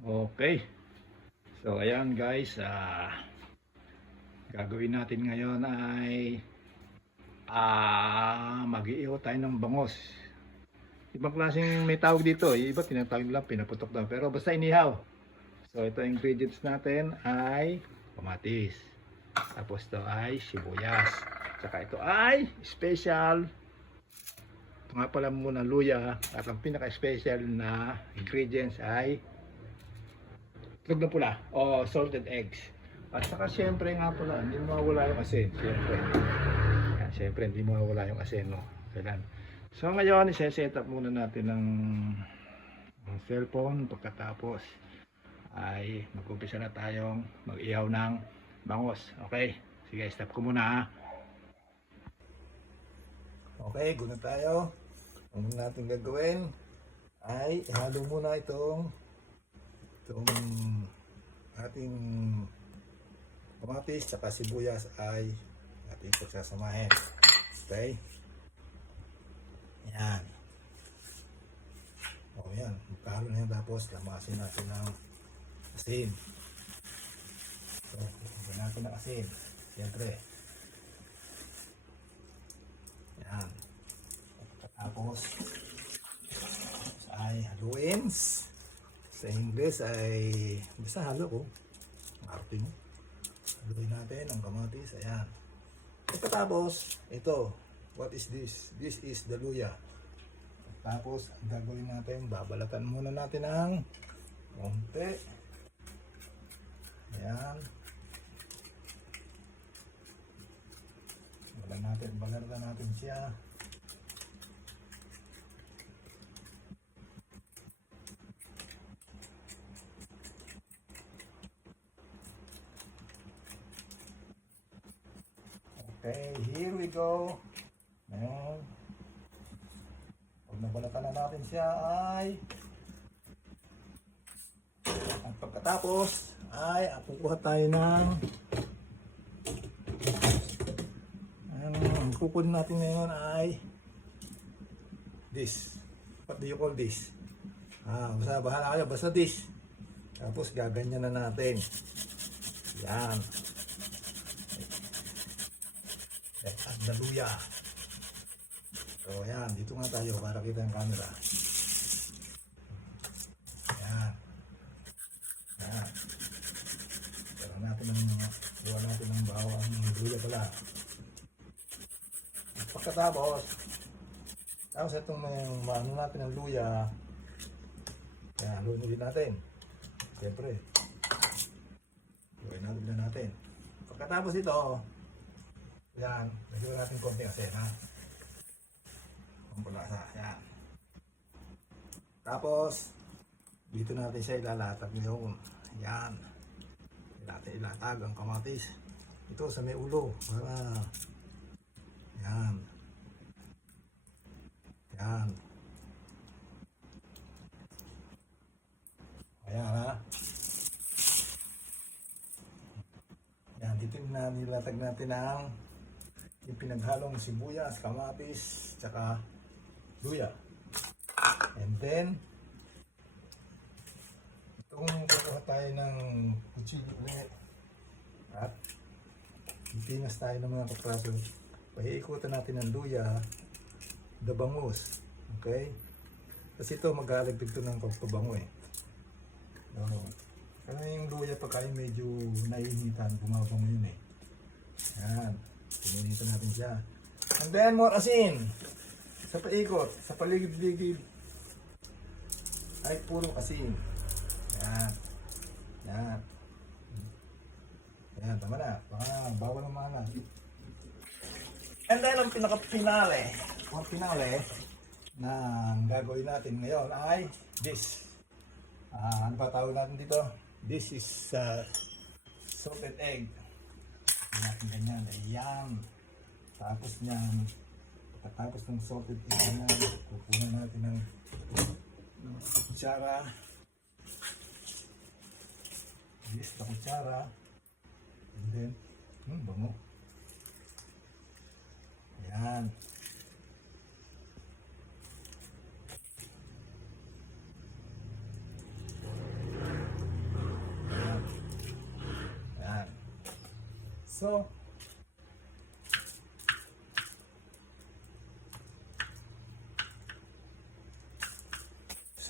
Okay. So ayan guys, gagawin natin ngayon ay mag-iihaw tayo ng bangos. Ibang klaseng may tawag dito, iba tinatawag lang pinaputok daw, pero basta inihaw. So ito ingredients natin ay kamatis. Tapos ito ay sibuyas. Saka ito ay special. Ito nga pala muna luya. At ang pinaka-special na ingredients ay itlog na pula o salted eggs. At saka syempre nga pala, hindi mawawala yung asin. Syempre. Yan, syempre hindi mawawala yung asin, no? Kailan. So ngayon, i-set up muna natin ng cellphone. Pagkatapos ay mag-umpisa na tayong mag-ihaw ng bangos. Okay? Sige, stop ko muna ha. Okay, guna tayo. Ang muna natin gagawin ay ihalo muna itong ating kamatis at sibuyas ay ating pagsasamahin. Okay? Yan. O yan, magkahalo na yan, tapos lamasin natin ng asin. So, lamasin natin ng asin. Siyempre. Yan. Tapos ay haluin. Sa English ay basta halo ko. Arte mo. Haluin natin ang kamatis. Ayan. Pagkatapos, ito. What is this? This is the luya. Tapos, ang gagawin natin, babalatan muna natin ang konti. Ayan. Balatan natin siya. Okay, here we go. Ayan. Pag nabalatan na natin siya ay at pagkatapos ay kukuha tayo ng ang kukunin natin ngayon ay this. What do you call this? Basta bahala kayo, basta this. Tapos gaganyan na natin. Yan. Let's add the luya. So yan, dito nga tayo para kita ang camera. Yan. Yan. Buha natin ng bawang luya pala. Pagkatapos, itong ano natin ng luya, yan, haluin din natin. Siyempre, haluin natin. Pagkatapos ito, yan, lagyan natin konting asin, ha? Pampalasa, yan. Tapos, dito natin siya ilalatag ngayon. Yan. Ilatag ang kamatis. Ito sa may ulo, para yan. Yan. Ayan, ha? Yan, dito na nilatag natin ang yung pinaghalong sibuyas, kamatis, tsaka luya. And then, itong kukuha tayo ng kutsilyo ulit. At itinas tayo ng mga kapraso. Pahiikutan natin ng luya, the bangus. Okay? Kasi ito maglalagdag ito ng pagpabango eh. Kaya yung luya pagka yung medyo nainitan, bumabango yun eh. Yan. Pininitan natin siya. And then more asin. Sa paikot, sa paligid-ligid ay puro asin. Yan. Yan. Yan, tama na. Bawal ang mana. And then ang pinaka-finale, ang finale na gagawin natin ngayon ay this. Ano ba tawag natin dito? This is salted egg. Hindi natin ganyan. Ayan. Tapos niyan, pagkatapos ng salted egg na, kukunan natin ng kutsara. This na kutsara. And then, bango. Ayan. So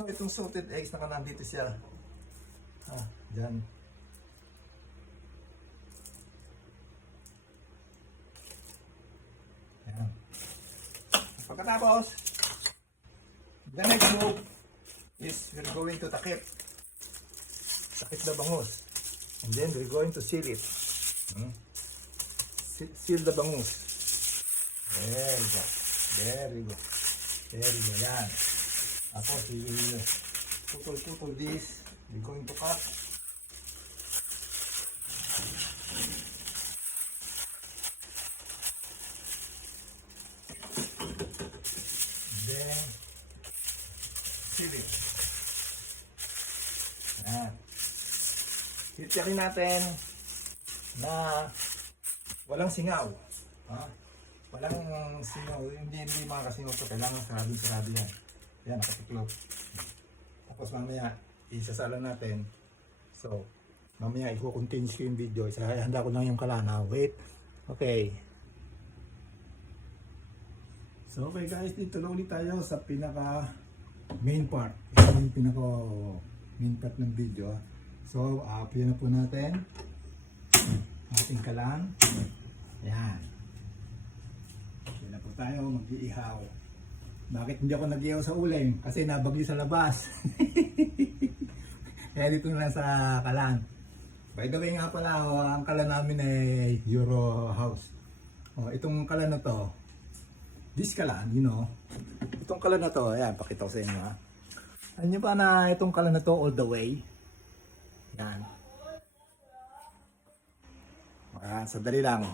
itong salted eggs na nandito siya. Dyan. Ayan. Pagkatapos, the next move is we're going to takip. Takip the bangus. And then we're going to seal it. Seal the bangus. There we go. There we go. There we go. Yan. Tapos, we will putol-putol this. We're going to cut. Then, seal it. Yan. Check natin na walang singaw. Walang singaw. Hindi mga kasingaw ito. Kailangan sarado yan. Yan, nakatiklop. Tapos mamaya, isasala natin. So, mamaya i-continue ko yung video. Handa ko lang yung kalana. Wait. Okay. So, okay guys, dito na ulit tayo sa pinaka main part. Ito yung pinaka main part ng video. So, apiyan na po natin ating kalan. Yan. Apiyan na po tayo, mag-iihaw. Bakit hindi ako nag-ihaw sa uling? Kasi nabagyo sa labas. Kaya dito na lang sa kalan. By the way nga pala, ang kalan namin ay Euro House. Itong kalan na to, this kalan, you know, itong kalan na to, ayan, pakita ko sa inyo ha. Alam nyo ba na itong kalan na to all the way? Yan. Sandali lang.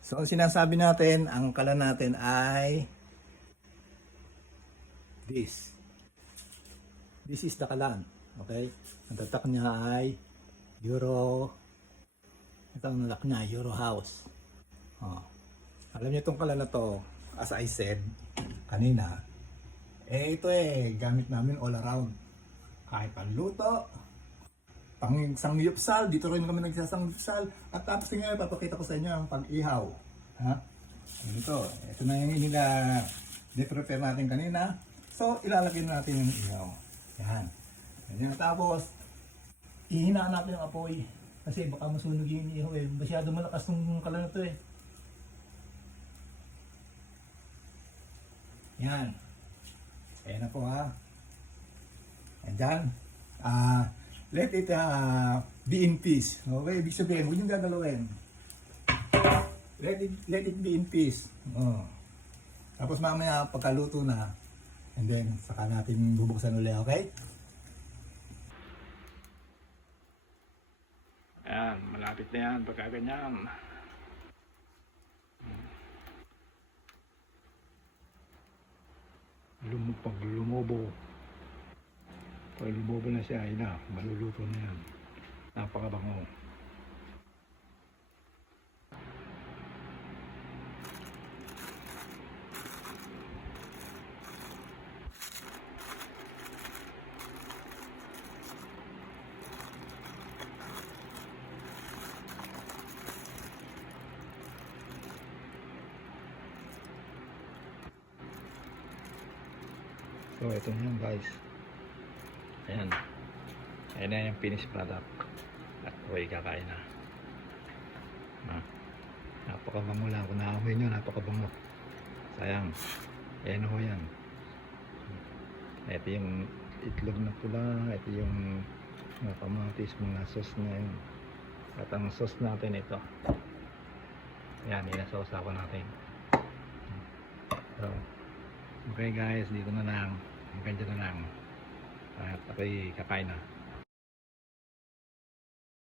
So, ang sinasabi natin, ang kalan natin ay this. This is the kalan. Okay? Ang tatak niya ay Euro. Ito ang tatak niya, Euro House. Alam niyo itong kalan na to, as I said kanina, ito gamit namin all around. Kahit panluto, pang sangyupsal, dito rin kami nagsasangyupsal. At tapos nga, papakita ko sa inyo ang pag-ihaw. Ito na yung nila-prepare natin kanina. So, ilalagay natin yung ihaw. Yan. Yan. Tapos, ihinaan natin yung apoy. Kasi baka masunog yung ihaw Masyado malakas ng kalan na ito Yan. Ayan na po ha. And then, let it be in peace. Okay, ibig sabihin, huwag yung gagalawin. Let it be in peace. Tapos mamaya, pagkaluto na, and then, saka natin bubuksan ulit, okay? Ayan, malapit na yan, pagka ganyan. Pag lumobo na siya, ay na, maluluto na yan. Napakabango. So ito na guys. Ayan. Ayan na yung finished product. At okay, kakain na. Napakabango lang. Kung naamoy nyo, napakabango. Sayang. Ayan ho yan. Ito yung itlog na pula. Ito yung mga kamatis, mga sauce na yun. At ang sauce natin ito. Ayan, inasauce ako natin. So, okay guys, dito na lang. Hanggang dyan na lang. At ako'y kakain na.